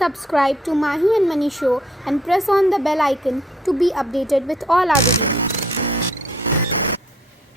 subscribe to Mahi and Mani Show and press on the bell icon to be updated with all our videos.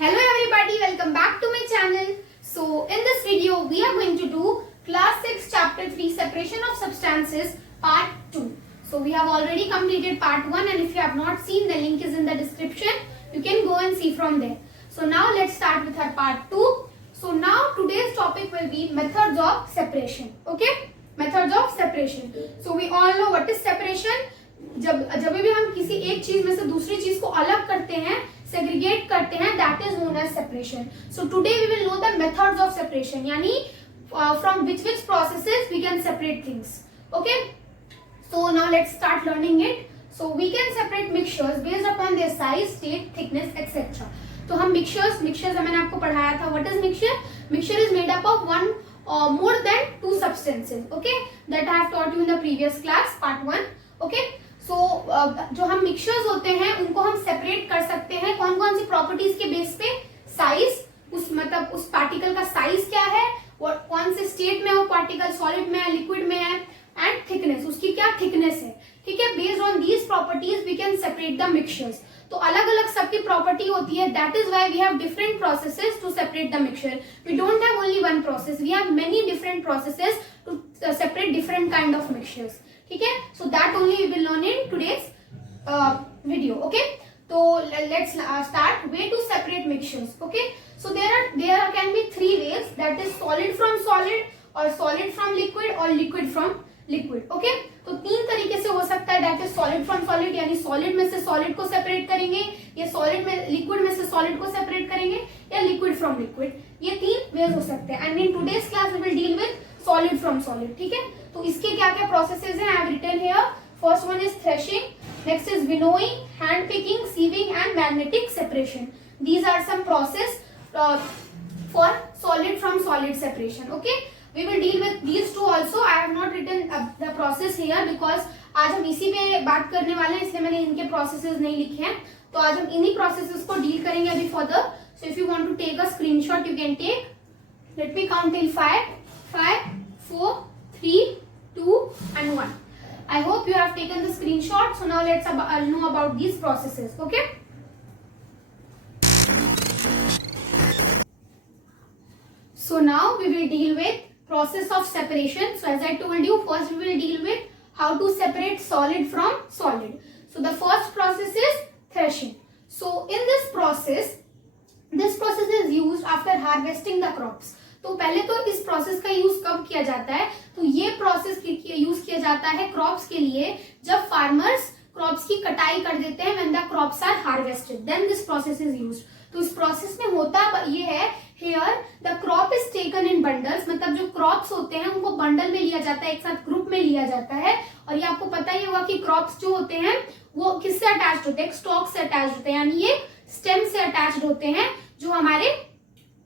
Hello everybody, welcome back to my channel. So in this video we are going to do class 6 chapter 3 separation of substances part 2. So we have already completed part 1 and if you have not seen, the link is in the description. You can go and see from there. So now let's start with our part 2. So now today's topic will be methods of separation. Okay? Methods of separation. So we all know what is separation. जब भी हम किसी एक चीज में से दूसरी चीज को अलग करते हैं, segregate करते हैं, that is known as separation. So today we will know the methods of separation. यानी from which processes we can separate things. Okay? So now let's start learning it. So we can separate mixtures based upon their size, state, thickness, etc. तो हम mixtures मैंने आपको पढ़ाया था. What is mixture? Mixture is made up of one or more than two substances. Okay, that I have taught you in the previous class, part 1. Okay, so जो हम mixtures होते हैं उनको हम separate कर सकते हैं कौन कौन सी properties के base पे. Size, मतलब उस particle का size क्या है और कौन से state में वो particle, solid में है, liquid में है, and thickness, उसकी क्या thickness है. ठीक है, based on these properties we can separate the mixtures. तो अलग अलग सबकी प्रॉपर्टी होती है. That is why we have different processes to separate the mixture. We don't have only one process, we have many different processes to separate different kind of mixtures. ठीक है, so that only we will learn in today's video. Okay, तो let's start way to separate mixtures. Okay, so there can be three ways, that is solid from solid और solid from liquid और liquid from liquid. Okay, तो तीन तरीके से हो सकता है. That is solid from solid, यानी सॉलिड में से सॉलिड को सेपरेट करेंगे, या सॉलिड में लिक्विड में से सॉलिड को सेपरेट करेंगे, या लिक्विड फ्रॉम लिक्विड. ये तीन वेज हो सकते हैं. And in today's class we will deal with solid from solid. ठीक है, तो इसके क्या क्या प्रोसेसेस हैं I have written here. First one is threshing, next is winnowing, hand picking, sieving and magnetic separation. These are some process for solid from solid separation. Okay, we will deal with these two also. I have not written the process here because आज हम इसी पे बात करने वाले हैं, इसलिए मैंने इनके प्रोसेसेस नहीं लिखे हैं. तो आज हम इन्हीं प्रोसेसेस को डील करेंगे अभी further. So if you want to take a screenshot you can take. Let me count till 5, 4, 3, 2 and 1. I hope you have taken the screenshot. So now let's know about these processes. Okay. So now we will deal with process of separation. So as I told you, first we will deal with how to separate solid from solid. So the first process is threshing. So in this process is used after harvesting the crops. तो पहले तो इस process का use कब किया जाता है, तो ये प्रोसेस यूज किया जाता है क्रॉप्स के लिए जब फार्मर्स क्रॉप्स की कटाई कर देते हैं. When the crops are harvested then this process is used. तो इस प्रोसेस में होता ये है, here the crop is taken in bundles, मतलब जो क्रॉप्स होते हैं उनको बंडल में लिया जाता है, एक साथ ग्रुप में लिया जाता है. और ये आपको पता ही होगा कि क्रॉप्स जो होते हैं वो किससे अटैच्ड होते हैं, स्टॉक से अटैच्ड होते हैं, यानी ये स्टेम से अटैच्ड होते हैं जो हमारे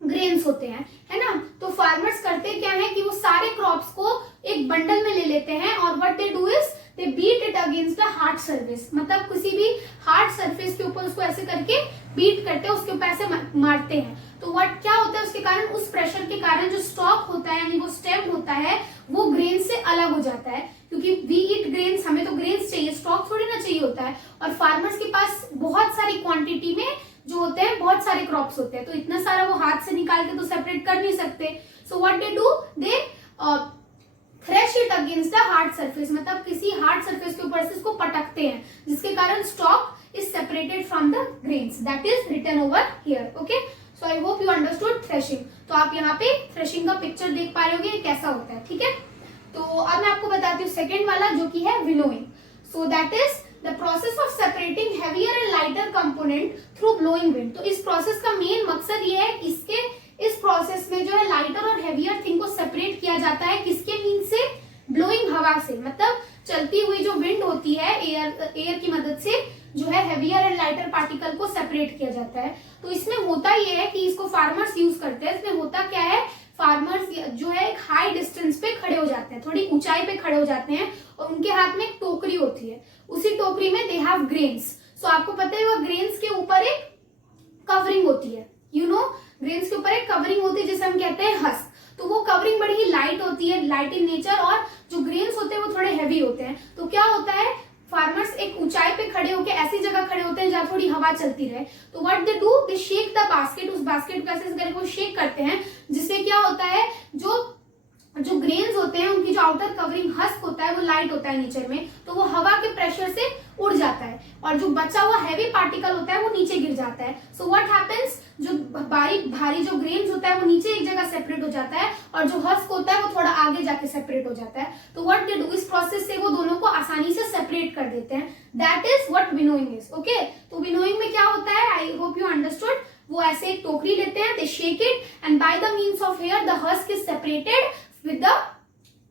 ग्रेन्स होते हैं, है ना. तो फार्मर्स करते क्या है कि वो सारे क्रॉप्स को एक बंडल में ले लेते हैं और what they do is they beat it against the hard surface, मतलब किसी भी हार्ड सरफेस के ऊपर उसको ऐसे करके बीट करते हैं, उसके ऊपर ऐसे मारते हैं. तो व्हाट क्या होता है उसके कारण, उस प्रेशर के कारण जो स्टॉक होता है यानी वो स्टेम होता है वो ग्रेन से अलग हो जाता है. क्योंकि वी ईट ग्रेन्स, हमें तो ग्रेन्स चाहिए, स्टॉक थोड़ी ना चाहिए होता है. और फार्मर्स के पास बहुत सारी क्वांटिटी में जो होते हैं बहुत सारे क्रॉप्स होते हैं, तो इतना सारा वो हाथ से निकाल के तो सेपरेट कर नहीं सकते. So what they do, they thresh it against the hard surface, मतलब किसी हार्ड सरफेस के ऊपर से इसको पटकते हैं जिसके कारण stalk is separated from the grains. That is written over here. Okay, so I hope you understood threshing. तो आप यहाँ पे थ्रेशिंग का पिक्चर देख पा रहे होंगे कैसा होता है. ठीक है, तो अब मैं आपको बताती हूँ सेकेंड वाला जो कि है winnowing. So that is the process of separating heavier and lighter component through blowing wind. तो इस प्रोसेस का मेन मकसद ये है, इस प्रोसेस में जो है लाइटर और हेवियर थिंग को सेपरेट किया जाता है. किसके मीन से, ब्लोइंग हवा से, मतलब चलती हुई जो विंड होती है एयर की मदद से जो है हेवियर एंड लाइटर पार्टिकल को सेपरेट किया जाता है. तो इसमें होता ये है कि इसको फार्मर्स यूज करते हैं. इसमें होता क्या है, फार्मर्स जो है एक हाई डिस्टेंस पे खड़े हो जाते हैं, थोड़ी ऊंचाई पे खड़े हो जाते हैं और उनके हाथ में एक टोकरी होती है. उसी टोकरी में दे हैव ग्रेन्स. सो आपको पता है वो ग्रेन्स के ऊपर एक कवरिंग होती है, यू नो, ग्रेन्स के ऊपर एक कवरिंग होती है जिसे हम कहते हैं हस्क. तो वो कवरिंग बड़ी ही लाइट होती है, लाइट इन नेचर, और जो ग्रेन्स होते हैं वो थोड़े हैवी होते हैं। तो क्या होता है, फार्मर्स एक ऊंचाई पे खड़े होकर ऐसी जगह खड़े होते हैं जहां थोड़ी हवा चलती रहे। तो what they do, they shake the basket, उस बास्केट को ऐसे वो शेक करते हैं, जिससे क्या होता है, जो ग्रेन्स होते हैं उनकी जो आउटर कवरिंग हस्क होता है वो लाइट होता है नेचर में, तो वो हवा के प्रेशर से उड़ जाता है, और जो बचा हुआ हैवी पार्टिकल होता है वो नीचे गिर जाता है। सो व्हाट हैपेंस, जो भारी जो ग्रेन्स होता है वो नीचे एक जगह सेपरेट हो जाता है, और जो हस्क होता है वो थोड़ा आगे जाके सेपरेट हो जाता है। तो व्हाट दे डू, इस प्रोसेस से वो दोनों को आसानी से सेपरेट कर देते हैं। That is what winnowing is. Okay, तो विनोइंग में क्या होता है, आई होप यू अंडरस्टूड। वो ऐसे एक टोकरी लेते हैं, they shake it, and by the means of air the husk is separated with the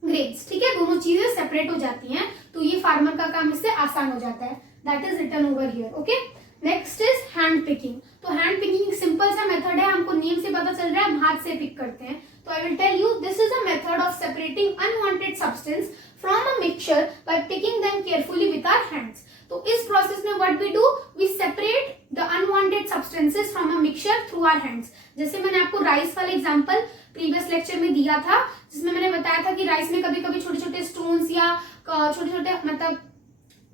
grains. ठीक है, दोनों चीजें सेपरेट हो जाती हैं, तो ये फार्मर का काम इससे आसान हो जाता है। That is written over here. Okay, next is hand picking. तो हैंड पिकिंग एक सिंपल सा मेथड है, हमको नेम से पता चल रहा है, हम हाथ से पिक करते हैं। तो I will tell you, this is a method of separating unwanted substance from a mixture by picking them carefully with our hands. तो इस प्रोसेस में what we do, we separate the unwanted substances from a mixture through our hands. जैसे मैंने आपको rice वाला example previous lecture में दिया था, जिसमें मैंने बताया था कि राइस में कभी कभी छोटे छोटे स्टोन्स या छोटे छोटे मतलब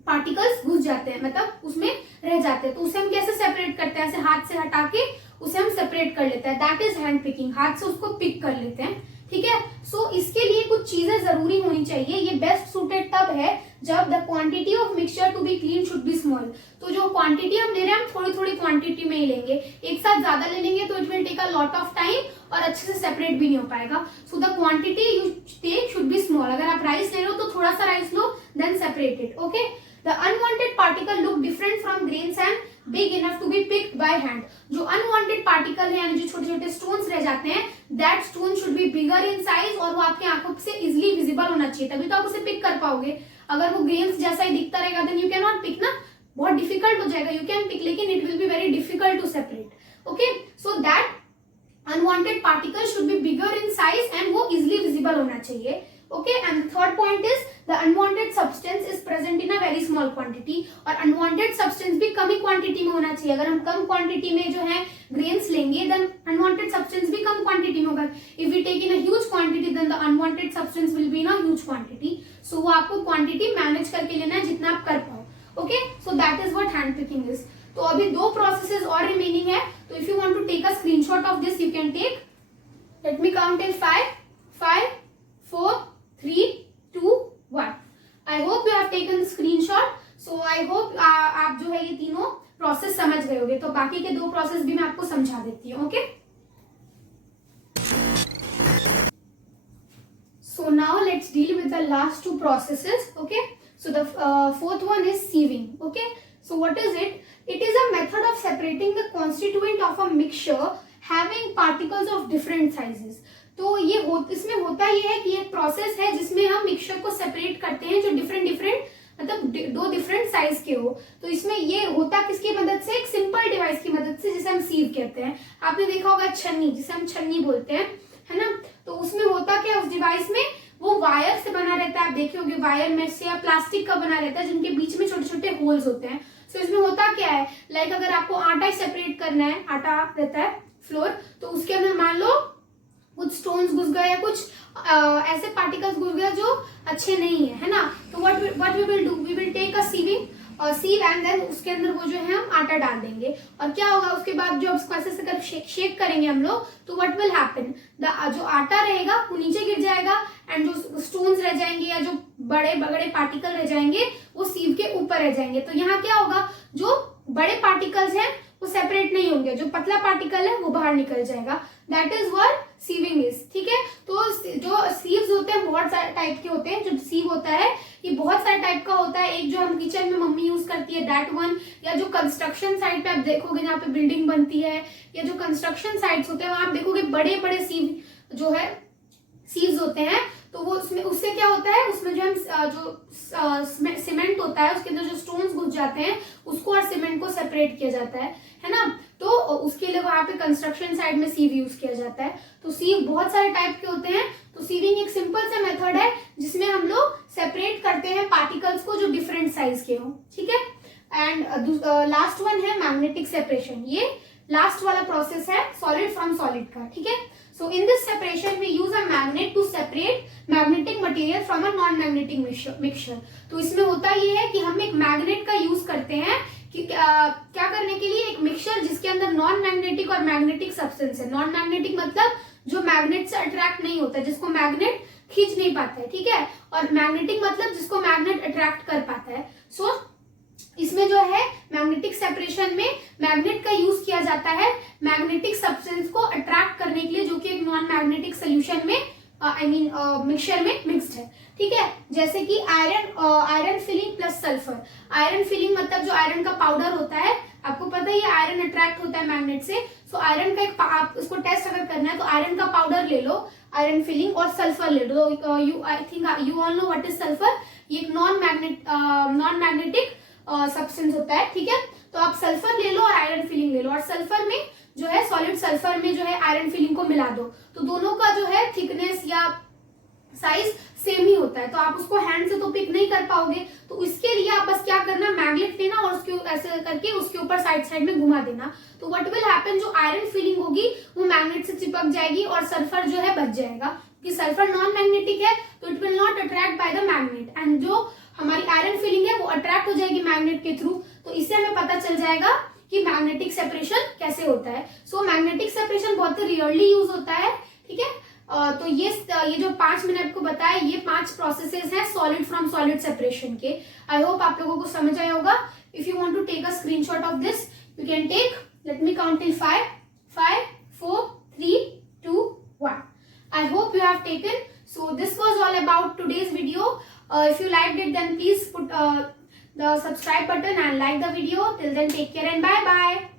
पार्टिकल्स घुस जाते हैं, मतलब उसमें रह जाते हैं, तो उसे हम कैसे सेपरेट करते हैं, ऐसे हाथ से हटा के उसे हम सेपरेट कर लेते हैं। दैट इज हैंड पिकिंग, हाथ से उसको पिक कर लेते हैं। ठीक है, सो इसके लिए कुछ चीजें जरूरी होनी चाहिए। ये बेस्ट सूटेड तब है जब the quantity of mixture to be clean should be small. तो जो क्वांटिटी हम ले रहे हैं, हम थोड़ी थोड़ी क्वांटिटी में ही लेंगे, एक साथ ज्यादा ले लेंगे तो it will take a lot of time और अच्छे से सेपरेट भी नहीं हो पाएगा। So the quantity you take should be small. अगर आप राइस ले रहे हो तो थोड़ा सा राइस लो, then separate it. Okay, the unwanted particle look different from grains and big enough to be picked by hand. जो अनवांटेड पार्टिकल है, यानी जो छोटे छोटे स्टोन्स रह जाते हैं, that stone should be bigger in size, और वो आपकी आंखों से इजिली विजिबल होना चाहिए, तभी तो आप उसे पिक कर पाओगे। अगर वो ग्रेन्स जैसा ही दिखता रहेगा, then you can not pick ना, बहुत डिफिकल्ट हो जाएगा। यू कैन पिक, लेकिन it will be very difficult to separate. Okay, so that unwanted particle should be bigger in size and वो इजिली विजिबल होना चाहिए। Okay, and third point is the unwanted substance is present in a very small quantity. और unwanted substance भी कम ही quantity में होना चाहिए। अगर हम कम क्वांटिटी में जो है ग्रेन्स लेंगे, देन अनवांटेड सब्सटेंस भी कम क्वांटिटी में होगा। If we take in a huge quantity, then the unwanted substance will be in a huge quantity. So वो आपको क्वांटिटी मैनेज करके लेना है जितना आप कर पाओ। Okay, so that is what hand picking is. तो अभी दो प्रोसेसेस और रिमेनिंग है, तो if you want to take a screenshot of this, you can take. Let me count till 5, 4, 3, 2, 1. I hope you have taken the screenshot. So I hope आप जो है ये तीनों प्रोसेस समझ गए होंगे। तो बाकी के दो प्रोसेस भी मैं आपको समझा देती हूँ। Okay, so now let's deal with the last two processes. Okay, so the fourth one is sieving. Okay, so what is it? It is a method of separating the constituent of a mixture having particles of different sizes. तो ये इसमें होता ये है कि एक process है जिसमें हम मिक्सचर को सेपरेट करते हैं जो डिफरेंट मतलब दो डिफरेंट साइज के हो। तो इसमें ये होता किसकी मदद से, एक सिंपल डिवाइस की मदद से, जिसे हम सीव कहते हैं। आपने देखा होगा छन्नी, जिसे हम छन्नी बोलते हैं, है ना। तो उसमें होता क्या, उस डिवाइस में वो वायर से बना रहता है, आप देखे होंगे वायर में से या प्लास्टिक का बना रहता है, जिनके बीच में छोटे छोटे होल्स होते हैं। तो इसमें होता क्या है, लाइक अगर आपको आटा सेपरेट करना है, आटा रहता है फ्लोर, तो उसके अंदर मान लो कुछ स्टोन्स घुस गए या कुछ ऐसे पार्टिकल्स घुस गए जो अच्छे नहीं है ना। तो what we will do, we will take a sieve and then उसके अंदर वो जो है हम आटा डाल देंगे। और क्या होगा उसके बाद, जो इसको ऐसे कर शेक करेंगे हम लोग, तो व्हाट विल हैपन, जो आटा रहेगा वो नीचे गिर जाएगा, एंड जो स्टोन्स रह जाएंगे या जो बड़े बड़े पार्टिकल रह जाएंगे वो सीव के ऊपर रह जाएंगे। तो यहाँ क्या होगा, जो बड़े पार्टिकल्स हैं वो सेपरेट नहीं होंगे, जो पतला पार्टिकल है वो बाहर निकल जाएगा। That is what sieving is. ठीक है, तो जो सीव्स होते हैं बहुत सारे टाइप के होते हैं। जो सीव होता है ये बहुत सारे टाइप का होता है। एक जो हम किचन में मम्मी यूज करती है, दैट वन, या जो कंस्ट्रक्शन साइट पे आप देखोगे जहाँ पे बिल्डिंग बनती है, या जो कंस्ट्रक्शन साइट्स होते हैं वहां आप देखोगे बड़े बड़े सीव जो है सीव्स होते हैं। तो वो उससे क्या होता है, उसमें जो हम जो सीमेंट होता है उसके अंदर जो स्टोन्स घुस जाते हैं उसको और सीमेंट को सेपरेट किया जाता है ना। तो उसके लिए वहां पे कंस्ट्रक्शन साइड में सीव यूज किया जाता है। तो सीव बहुत सारे टाइप के होते हैं। तो सीविंग एक सिंपल सा मेथड है जिसमें हम लोग सेपरेट करते हैं पार्टिकल्स को जो डिफरेंट साइज के हो। ठीक है, एंड लास्ट वन है मैग्नेटिक सेपरेशन। ये लास्ट वाला प्रोसेस है सॉलिड फ्रॉम सॉलिड का। ठीक है, So in this separation we use a magnet to separate magnetic material from a non-magnetic mixture. तो इसमें होता ये है कि हम एक मैग्नेट का यूज करते हैं कि क्या करने के लिए, एक मिक्सचर जिसके अंदर नॉन मैग्नेटिक और मैग्नेटिक सब्सटेंस है. नॉन मैग्नेटिक मतलब जो मैग्नेट से अट्रैक्ट नहीं होता, जिसको मैग्नेट खींच नहीं पाता है, ठीक है, और मैग्नेटिक मतलब जिसको मैग्नेट अट्रैक्ट कर पाता है. सो इसमें जो है मैग्नेटिक सेपरेशन में मैग्नेट का यूज किया जाता है मैग्नेटिक सब्सटेंस को अट्रैक्ट करने के लिए, जो कि एक नॉन मैग्नेटिक सोल्यूशन में मिक्सचर में मिक्स्ड है, ठीक है. जैसे कि iron filling plus sulphur. Iron filling मतलब जो आयरन का पाउडर होता है, आपको पता ही है आयरन अट्रैक्ट होता है मैग्नेट से. सो आयरन का एक आप उसको टेस्ट अगर करना है तो आयरन का पाउडर ले लो, आयरन फिलिंग, और सल्फर ले लो. I think you all know what is sulphur. ये एक नॉन मैग्नेटिक सब्सटेंस होता है, ठीक है. तो आप सल्फर ले लो और आयरन फिलिंग ले लो, और सल्फर में जो है सॉलिड सल्फर में जो है आयरन फिलिंग को मिला दो, तो दोनों का जो है थिकनेस या साइज सेम ही होता है. तो आप उसको हैंड से तो पिक नहीं कर पाओगे, तो इसके लिए आप बस क्या करना, मैग्नेट लेना और उसके ऐसे करके उसके ऊपर साइड में घुमा देना. तो व्हाट विल हैपन, जो आयरन फिलिंग होगी वो मैग्नेट से चिपक जाएगी और सल्फर जो है बच जाएगा, क्योंकि सल्फर नॉन मैग्नेटिक है तो it will not attract by the magnet, and जो हमारी आयरन फिलिंग है वो अट्रैक्ट हो जाएगी मैग्नेट के थ्रू. तो इससे हमें पता चल जाएगा कि मैग्नेटिक सेपरेशन कैसे होता है. सो मैग्नेटिक सेपरेशन बहुत ही रियरली यूज होता है, ठीक है. तो ये जो 5 मैंने आपको बताया, ये 5 प्रोसेसेस हैं सॉलिड फ्रॉम सॉलिड सेपरेशन के. आई होप आप लोगों को समझ आया होगा. If you want to take a screenshot of this you can take. Let me count till 5, 4, 3, 2, 1. I hope you have taken. So this was all about today's video. If you liked it, then please put the subscribe button and like the video. Till then, take care and bye bye.